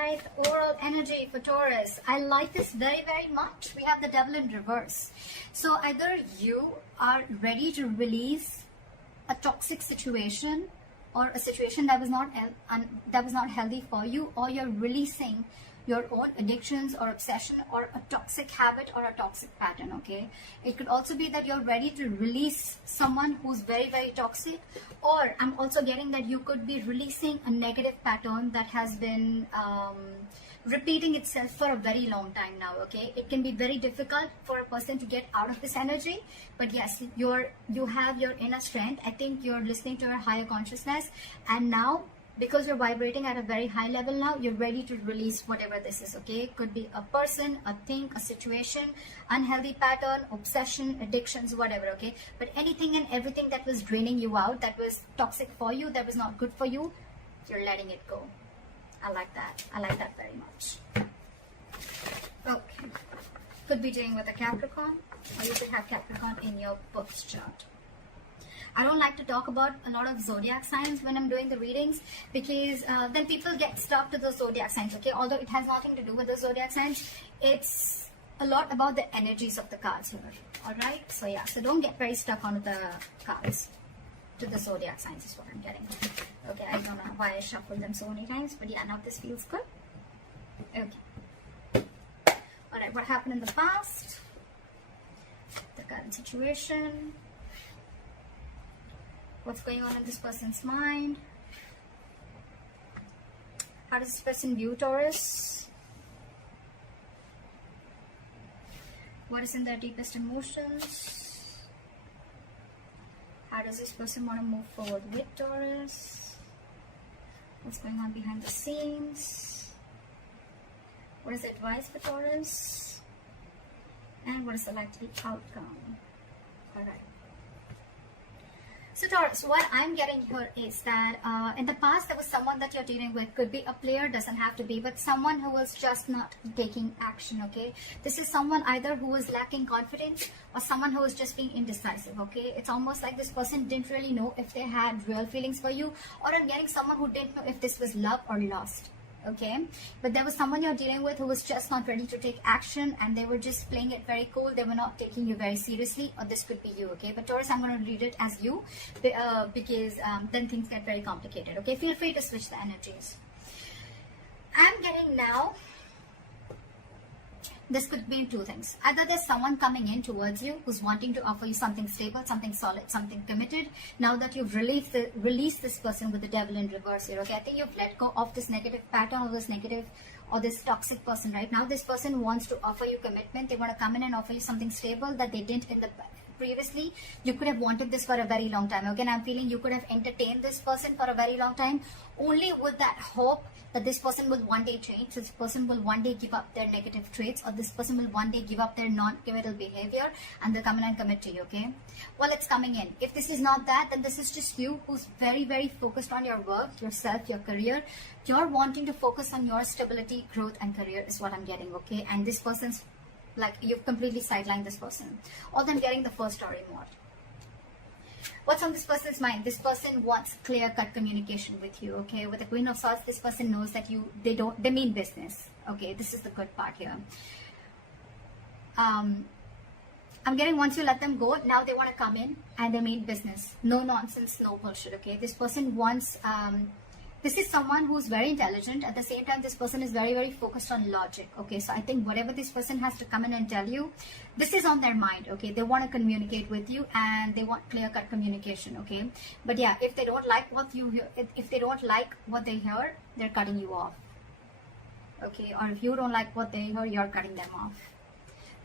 right, oral energy for Taurus. I like this very, very much. We have the devil in reverse. So either you are ready to release a toxic situation or a situation that was not healthy for you, or you're releasing your own addictions or obsession or a toxic habit or a toxic pattern. Okay, it could also be that you're ready to release someone who's very, very toxic, or I'm also getting that you could be releasing a negative pattern that has been repeating itself for a very long time now. Okay, it can be very difficult for a person to get out of this energy, but yes, you have your inner strength. I think you're listening to your higher consciousness, and now because you're vibrating at a very high level now, you're ready to release whatever this is. Okay, it could be a person, a thing, a situation, unhealthy pattern, obsession, addictions, whatever. Okay, but anything and everything that was draining you out, that was toxic for you, that was not good for you, you're letting it go. I like that. I like that very much. Okay, could be dealing with a Capricorn, or you could have Capricorn in your birth chart. I don't like to talk about a lot of zodiac signs when I'm doing the readings, because then people get stuck to the zodiac signs. Okay, although it has nothing to do with the zodiac signs, it's a lot about the energies of the cards here. All right, so yeah, so don't get very stuck on the cards. To the zodiac signs is what I'm getting. Okay, I don't know why I shuffled them so many times, but yeah, now this feels good. Okay, all right, what happened in the past, the current situation, what's going on in this person's mind, how does this person view Taurus, what is in their deepest emotions, how does this person want to move forward with Taurus, what's going on behind the scenes, what is the advice for Taurus, and what is the likely outcome. All right. So Taurus, what I'm getting here is that in the past there was someone that you're dealing with. Could be a player, doesn't have to be, but someone who was just not taking action. Okay, this is someone either who was lacking confidence or someone who was just being indecisive. Okay, it's almost like this person didn't really know if they had real feelings for you, or I'm getting someone who didn't know if this was love or lust. Okay, but there was someone you're dealing with who was just not ready to take action, and they were just playing it very cool. They were not taking you very seriously, or this could be you. Okay, but Taurus, I'm going to read it as you, because then things get very complicated. Okay, feel free to switch the energies. I'm getting now, this could be two things. Either there's someone coming in towards you who's wanting to offer you something stable, something solid, something committed. Now that you've released this person with the devil in reverse here, okay, I think you've let go of this negative pattern, or this negative or this toxic person. Right now, this person wants to offer you commitment. They want to come in and offer you something stable that they didn't in the previously. You could have wanted this for a very long time. Okay, and I'm feeling you could have entertained this person for a very long time, only with that hope that this person will one day change, this person will one day give up their negative traits, or this person will one day give up their non-committal behavior, and they'll come in and commit to you. Okay, well, it's coming in. If this is not that, then this is just you who's very, very focused on your work, yourself, your career. You're wanting to focus on your stability, growth, and career is what I'm getting. Okay, and this person's like, you've completely sidelined this person. Although I'm getting the first story more. What's on this person's mind? This person wants clear-cut communication with you. Okay, with the Queen of Swords, this person knows that they mean business. Okay, this is the good part here. I'm getting, once you let them go, now they want to come in and they mean business. No nonsense, no bullshit. Okay, this person wants this is someone who's very intelligent. At the same time, this person is very, very focused on logic. Okay, so I think whatever this person has to come in and tell you, this is on their mind. Okay, they want to communicate with you, and they want clear-cut communication. Okay, but yeah, if they don't like what you hear, if they don't like what they hear, they're cutting you off. Okay, or if you don't like what they hear, you're cutting them off.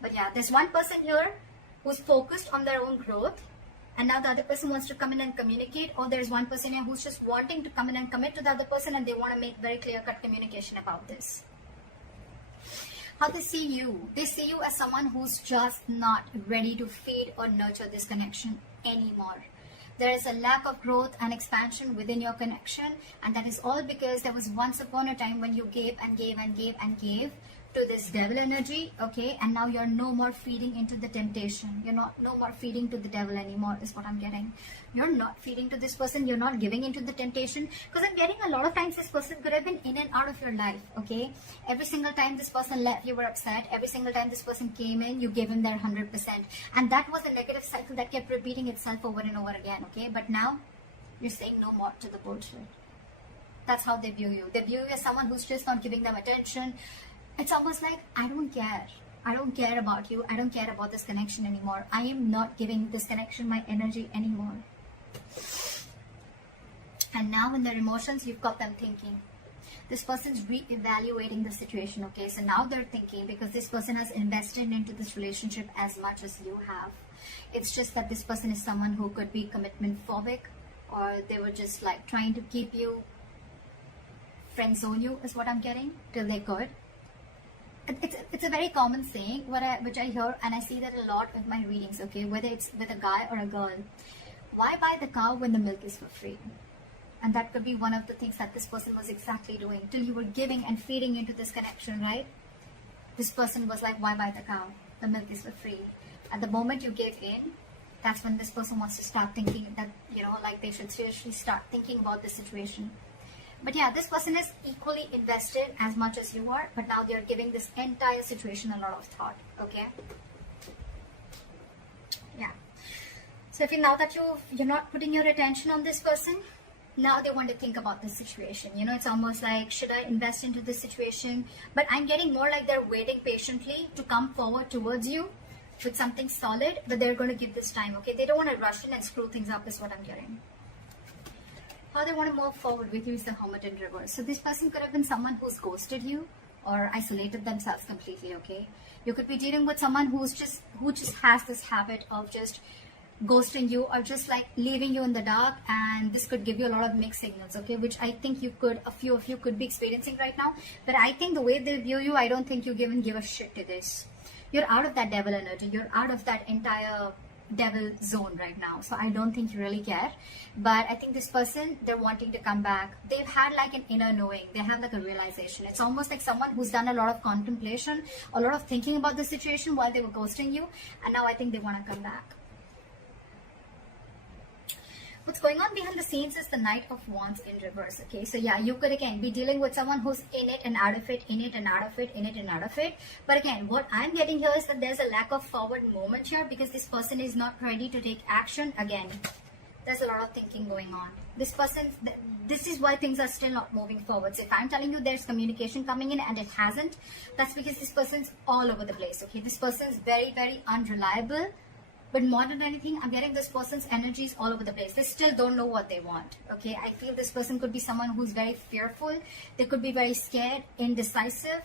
But yeah, there's one person here who's focused on their own growth, and now the other person wants to come in and communicate, or there's one person here who's just wanting to come in and commit to the other person, and they want to make very clear-cut communication about this. How they see you as someone who's just not ready to feed or nurture this connection anymore. There is a lack of growth and expansion within your connection, and that is all because there was once upon a time when you gave and gave and gave and gave to this devil energy, okay, and now you're no more feeding into the temptation. You're not no more feeding to the devil anymore, is what I'm getting. You're not feeding to this person. You're not giving into the temptation, because I'm getting a lot of times this person could have been in and out of your life, okay. Every single time this person left, you were upset. Every single time this person came in, you gave him their 100%, and that was a negative cycle that kept repeating itself over and over again, okay. But now you're saying no more to the bullshit. That's how they view you. They view you as someone who's just not giving them attention. It's almost like, I don't care. I don't care about you. I don't care about this connection anymore. I am not giving this connection my energy anymore. And now in their emotions, you've got them thinking. This person's re-evaluating the situation, okay? So now they're thinking, because this person has invested into this relationship as much as you have. It's just that this person is someone who could be commitment phobic, or they were just like trying to keep you, friend zone you, is what I'm getting, till they could. It's a very common saying which I hear, and I see that a lot with my readings, okay, whether it's with a guy or a girl. Why buy the cow when the milk is for free? And that could be one of the things that this person was exactly doing, till you were giving and feeding into this connection, right? This person was like, why buy the cow? The milk is for free. At the moment you gave in, that's when this person wants to start thinking that, you know, like they should seriously start thinking about the situation. But yeah, this person is equally invested as much as you are, but now they're giving this entire situation a lot of thought, okay? Yeah. So if you, now that you're not putting your attention on this person, now they want to think about this situation. You know, it's almost like, should I invest into this situation? But I'm getting more like they're waiting patiently to come forward towards you with something solid, but they're going to give this time, okay? They don't want to rush in and screw things up, is what I'm getting. How they want to move forward with you is the Hermit in reverse. So this person could have been someone who's ghosted you or isolated themselves completely, okay? You could be dealing with someone who just has this habit of just ghosting you, or just like leaving you in the dark, and this could give you a lot of mixed signals, okay, which I think a few of you could be experiencing right now. But I think the way they view you, I don't think you even give a shit to this. You're out of that devil energy. You're out of that entire devil zone right now, so I don't think you really care. But I think this person, they're wanting to come back. They've had like an inner knowing. They have like a realization. It's almost like someone who's done a lot of contemplation, a lot of thinking about the situation while they were ghosting you, and now I think they want to come back. What's going on behind the scenes is the Knight of Wands in reverse, okay? So yeah, you could again be dealing with someone who's in it and out of it, in it and out of it, in it and out of it. But again, what I'm getting here is that there's a lack of forward movement here, because this person is not ready to take action. Again, there's a lot of thinking going on. This person, this is why things are still not moving forward. So if I'm telling you there's communication coming in and it hasn't, that's because this person's all over the place, okay? This person's very, very unreliable. But more than anything, I'm getting this person's energies all over the place. They still don't know what they want, okay? I feel this person could be someone who's very fearful. They could be very scared, indecisive.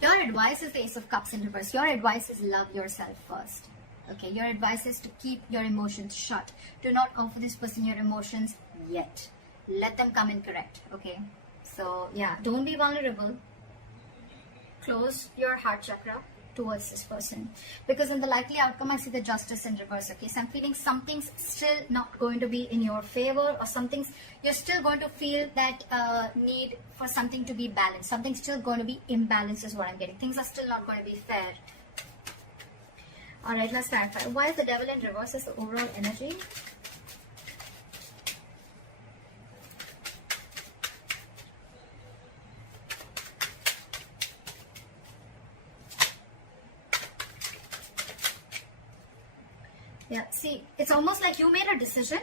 Your advice is the Ace of Cups in reverse. Your advice is love yourself first, okay? Your advice is to keep your emotions shut. Do not offer this person your emotions yet. Let them come in correct, okay? So yeah, don't be vulnerable. Close your heart chakra towards this person, because in the likely outcome I see the Justice in reverse, okay? So I'm feeling something's still not going to be in your favor, or you're still going to feel that need for something to be balanced. Something's still going to be imbalanced is what I'm getting. Things are still not going to be fair. All right, let's clarify. Why is the Devil in reverse is the overall energy? Yeah, see, it's almost like you made a decision.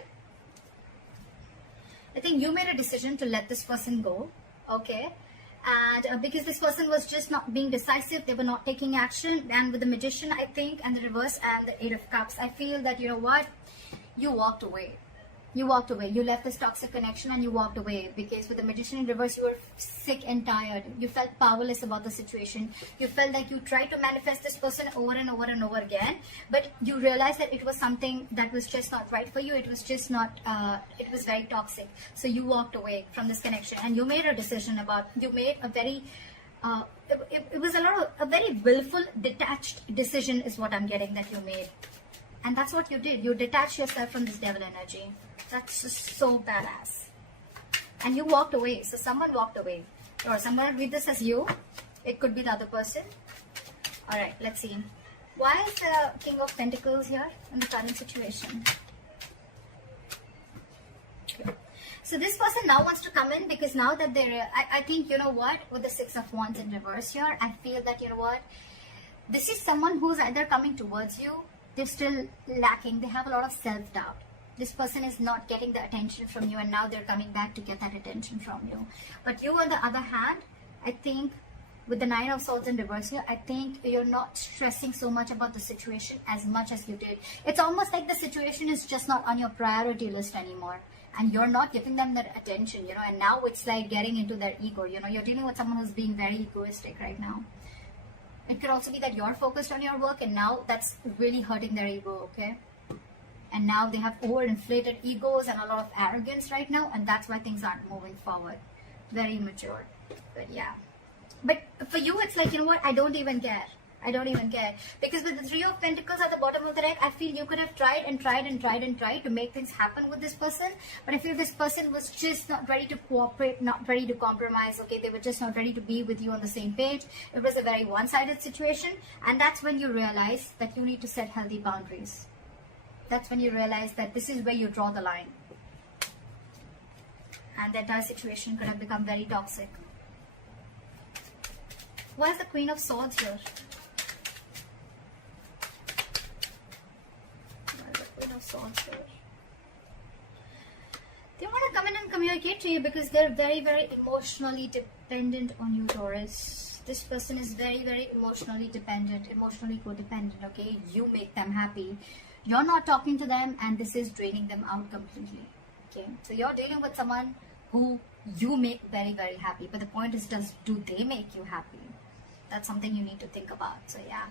I think you made a decision to let this person go, okay? And because this person was just not being decisive, they were not taking action. And with the Magician, I think, and the reverse and the Eight of Cups, I feel that, you know what? You walked away. You walked away. You left this toxic connection and you walked away, because with the Magician in reverse, you were sick and tired. You felt powerless about the situation. You felt like you tried to manifest this person over and over and over again, but you realized that it was something that was just not right for you. It was just not, it was very toxic. So you walked away from this connection, and you made a decision you made a very, it was a very willful, detached decision is what I'm getting that you made. And that's what you did. You detached yourself from this devil energy. That's just so badass. and you walked away. So someone walked away, or someone read this as you. It could be the other person. All right, let's see. Why is the King of Pentacles here in the current situation? Okay. So this person now wants to come in because now that they're, I think, you know what, with the Six of Wands in reverse here, I feel that, you know what, this is someone who's either coming towards you, they're still lacking, they have a lot of self-doubt. This person is not getting the attention from you, and now they're coming back to get that attention from you. But you, on the other hand, I think with the Nine of Swords in reverse here, I think you're not stressing so much about the situation as much as you did. It's almost like the situation is just not on your priority list anymore, and you're not giving them that attention, you know, and now it's like getting into their ego, you know, you're dealing with someone who's being very egoistic right now. It could also be that you're focused on your work, and now that's really hurting their ego, okay? And now they have overinflated egos and a lot of arrogance right now, and that's why things aren't moving forward. Very mature. But yeah. But for you, it's like, you know what, I don't even care. I don't even care. Because with the Three of Pentacles at the bottom of the deck, I feel you could have tried and tried and tried and tried to make things happen with this person. But I feel this person was just not ready to cooperate, not ready to compromise, okay? They were just not ready to be with you on the same page. It was a very one-sided situation. And that's when you realize that you need to set healthy boundaries. That's when you realize that this is where you draw the line. And the entire situation could have become very toxic. Why is the Queen of Swords here? Why is the Queen of Swords here? They want to come in and communicate to you because they're very, very emotionally dependent on you, Taurus. This person is very, very emotionally dependent, emotionally codependent, okay? You make them happy. You're not talking to them, and this is draining them out completely, okay? So you're dealing with someone who you make very, very happy. But the point is, do they make you happy? That's something you need to think about. So yeah,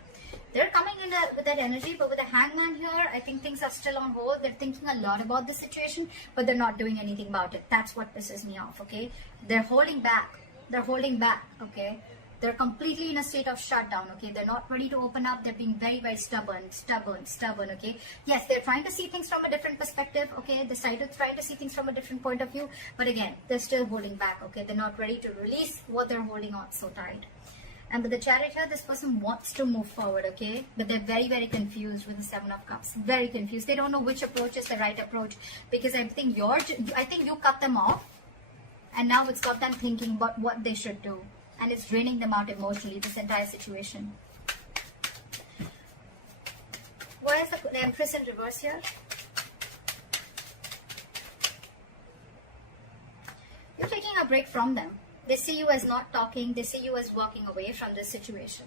they're coming in with that energy, but with the Hangman here, I think things are still on hold. They're thinking a lot about the situation, but they're not doing anything about it. That's what pisses me off, okay? They're holding back. They're holding back, okay? They're completely in a state of shutdown, okay? They're not ready to open up. They're being very, very stubborn, okay? Yes, they're trying to see things from a different perspective, okay? They're trying to see things from a different point of view, but again, they're still holding back, okay? They're not ready to release what they're holding on so tight. And with the Chariot here, this person wants to move forward, okay? But they're very, very confused with the Seven of Cups. Very confused. They don't know which approach is the right approach, because I think you cut them off, and now it's got them thinking about what they should do. And it's draining them out emotionally, this entire situation. Why is the Empress in reverse here? You're taking a break from them. They see you as not talking. They see you as walking away from this situation.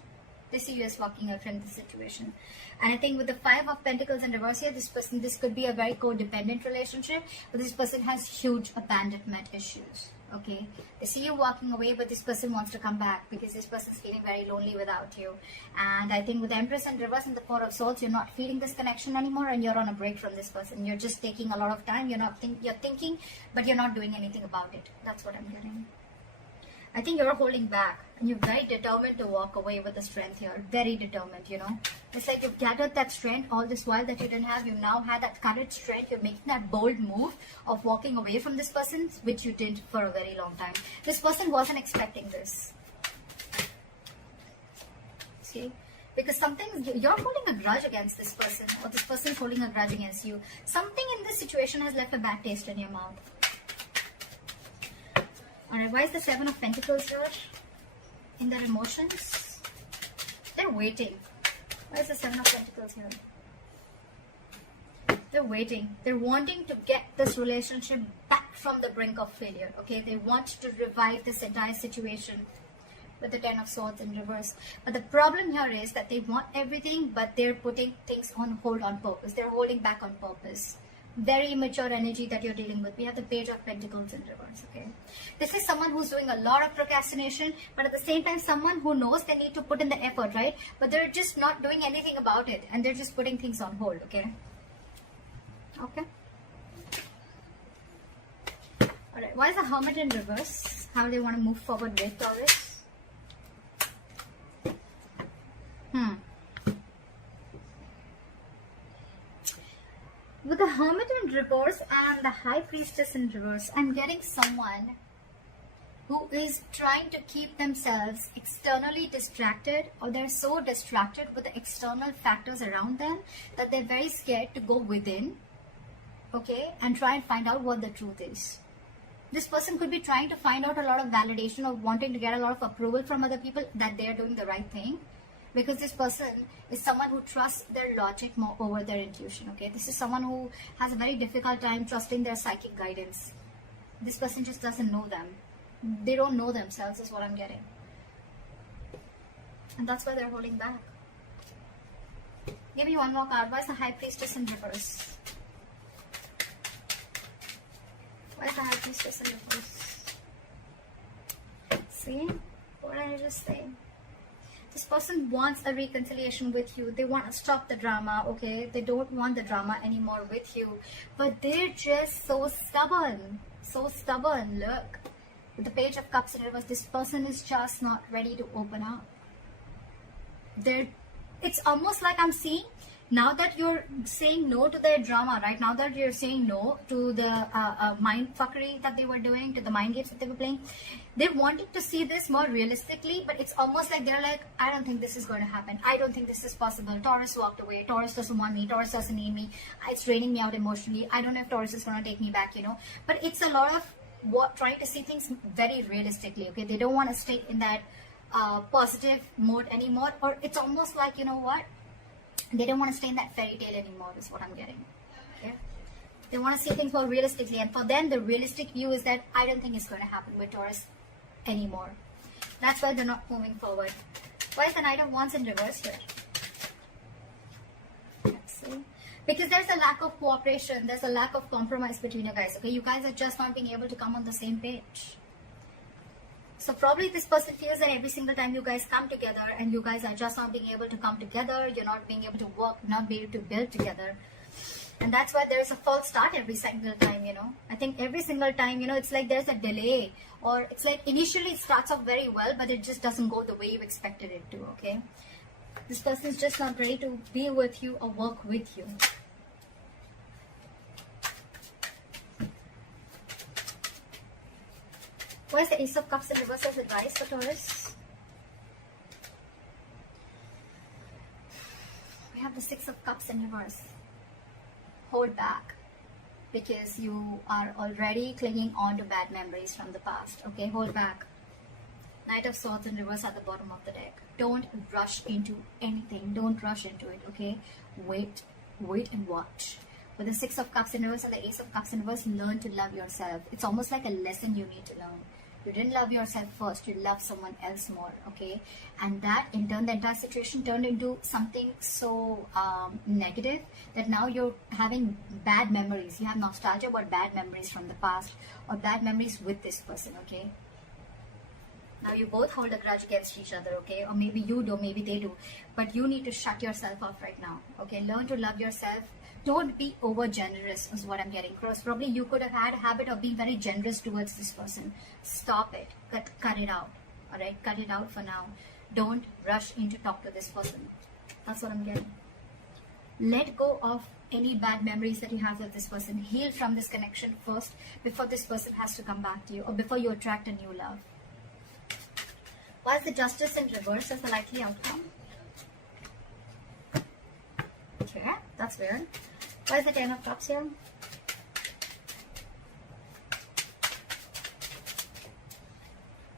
They see you as walking away from this situation. And I think with the Five of Pentacles in reverse here, this could be a very codependent relationship, but this person has huge abandonment issues. Okay, they see you walking away, but this person wants to come back because this person is feeling very lonely without you. And I think with the Empress in reverse and the Four of Swords, you're not feeling this connection anymore, and you're on a break from this person. You're just taking a lot of time. You're thinking, but you're not doing anything about it. That's what I'm getting. I think you're holding back, and you're very determined to walk away with the strength here. Very determined, you know. It's like you've gathered that strength all this while that you didn't have. You now had that courage, strength. You're making that bold move of walking away from this person, which you did for a very long time. This person wasn't expecting this. See? Because you're holding a grudge against this person, or this person's holding a grudge against you. Something in this situation has left a bad taste in your mouth. Alright, why is the Seven of Pentacles here? In their emotions? They're waiting. Why is the Seven of Pentacles here? They're waiting. They're wanting to get this relationship back from the brink of failure. Okay, they want to revive this entire situation with the Ten of Swords in reverse. But the problem here is that they want everything, but they're putting things on hold on purpose. They're holding back on purpose. Very immature energy that you're dealing with. We have the Page of Pentacles in reverse, okay? This is someone who's doing a lot of procrastination, but at the same time, someone who knows they need to put in the effort, right? But they're just not doing anything about it, and they're just putting things on hold, okay? Okay? Alright, why is the Hermit in reverse? How do they want to move forward with Taurus? With the Hermit in in reverse and the High Priestess in reverse. I'm getting someone who is trying to keep themselves externally distracted, or they're so distracted with the external factors around them that they're very scared to go within, okay, and try and find out what the truth is. This person could be trying to find out a lot of validation, or wanting to get a lot of approval from other people that they're doing the right thing, because this person is someone who trusts their logic more over their intuition, okay. This is someone who has a very difficult time trusting their psychic guidance. This person just doesn't know them. They don't know themselves is what I'm getting. And that's why they're holding back. Give me one more card. Why is the High Priestess in reverse? Why is the High Priestess in reverse? See? What did I just say? This person wants a reconciliation with you. They want to stop the drama, okay? They don't want the drama anymore with you. But they're just so stubborn. So stubborn. Look. With the Page of Cups in reverse, this person is just not ready to open up. It's almost like I'm seeing, now that you're saying no to their drama, right? Now that you're saying no to the mind fuckery that they were doing, to the mind games that they were playing, they're wanting to see this more realistically, but it's almost like they're like, I don't think this is going to happen. I don't think this is possible. Taurus walked away. Taurus doesn't want me. Taurus doesn't need me. It's draining me out emotionally. I don't know if Taurus is going to take me back, you know. But it's a lot of trying to see things very realistically, okay. They don't want to stay in that positive mode anymore, or it's almost like, you know what, they don't want to stay in that fairy tale anymore is what I'm getting, okay. They want to see things more realistically, and for them the realistic view is that I don't think it's going to happen with Taurus anymore. That's why they're not moving forward. Why is the Knight of Wands in reverse here? Let's see. Because there's a lack of cooperation, there's a lack of compromise between you guys, okay? You guys are just not being able to come on the same page. So probably this person feels that every single time you guys come together and you guys are just not being able to come together, you're not being able to work, not being able to build together. And that's why there's a false start every single time, you know. I think every single time, you know, it's like there's a delay, or it's like initially it starts off very well, but it just doesn't go the way you expected it to, okay? This person is just not ready to be with you or work with you. Why is the Ace of Cups in reverse as advice for Taurus? We have the Six of Cups in reverse. Hold back, because you are already clinging on to bad memories from the past, okay? Hold back. Knight of Swords in reverse at the bottom of the deck. Don't rush into anything. Don't rush into it, okay? Wait and watch. With the Six of Cups in reverse and the Ace of Cups in reverse, learn to love yourself. It's almost like a lesson you need to learn. You didn't love yourself first, you love someone else more, okay? And that, in turn, the entire situation turned into something so negative that now you're having bad memories. You have nostalgia about bad memories from the past, or bad memories with this person, okay? Now you both hold a grudge against each other, okay? Or maybe you do, maybe they do. But you need to shut yourself off right now, okay? Learn to love yourself. Don't be over generous is what I'm getting across. Probably you could have had a habit of being very generous towards this person. Stop it. Cut it out. Alright? Cut it out for now. Don't rush in to talk to this person. That's what I'm getting. Let go of any bad memories that you have with this person. Heal from this connection first before this person has to come back to you, or before you attract a new love. Why is the Justice in reverse as the likely outcome? Okay, that's weird. Why is the Ten of Cups here?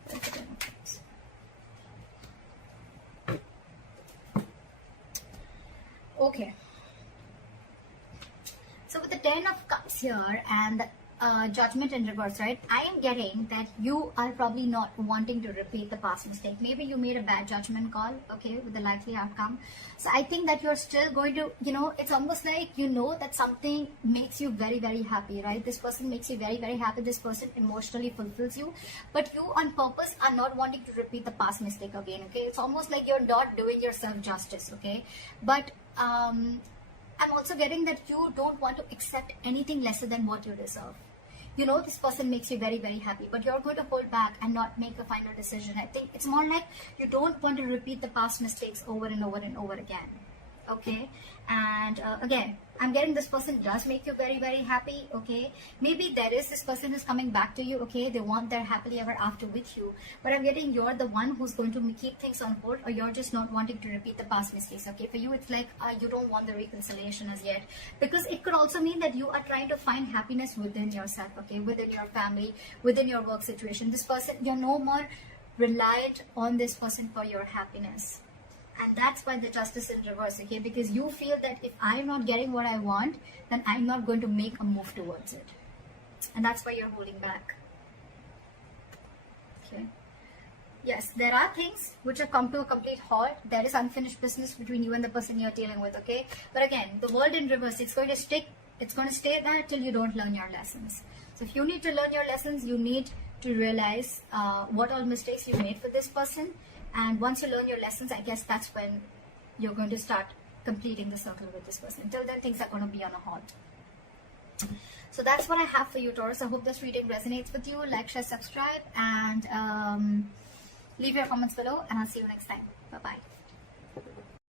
Why is the Ten of Cups? Okay. So with the Ten of Cups here and the Judgment in reverse, right? I am getting that you are probably not wanting to repeat the past mistake. Maybe you made a bad judgment call, okay, with the likely outcome. So I think that you're still going to, you know, it's almost like you know that something makes you very, very happy, right? This person makes you very, very happy. This person emotionally fulfills you. But you on purpose are not wanting to repeat the past mistake again, okay? It's almost like you're not doing yourself justice, okay? But I'm also getting that you don't want to accept anything lesser than what you deserve. You know, this person makes you very, very happy, but you're going to hold back and not make a final decision. I think it's more like you don't want to repeat the past mistakes over and over and over again. Okay? And again, I'm getting this person does make you very, very happy, okay? Maybe there is this person is coming back to you, okay? They want their happily ever after with you. But I'm getting you're the one who's going to keep things on hold, or you're just not wanting to repeat the past mistakes, okay? For you, it's like you don't want the reconciliation as yet. Because it could also mean that you are trying to find happiness within yourself, okay? Within your family, within your work situation. This person, you're no more reliant on this person for your happiness. And that's why the justice in reverse, okay? Because you feel that if I'm not getting what I want, then I'm not going to make a move towards it. And that's why you're holding back. Okay. Yes, there are things which have come to a complete halt. There is unfinished business between you and the person you're dealing with, okay? But again, the world in reverse, it's going to stay there till you don't learn your lessons. So if you need to learn your lessons, you need to realize what all mistakes you made for this person. And once you learn your lessons, I guess that's when you're going to start completing the circle with this person. Until then, things are going to be on a halt. So that's what I have for you, Taurus. I hope this reading resonates with you. Like, share, subscribe, and leave your comments below. And I'll see you next time. Bye-bye.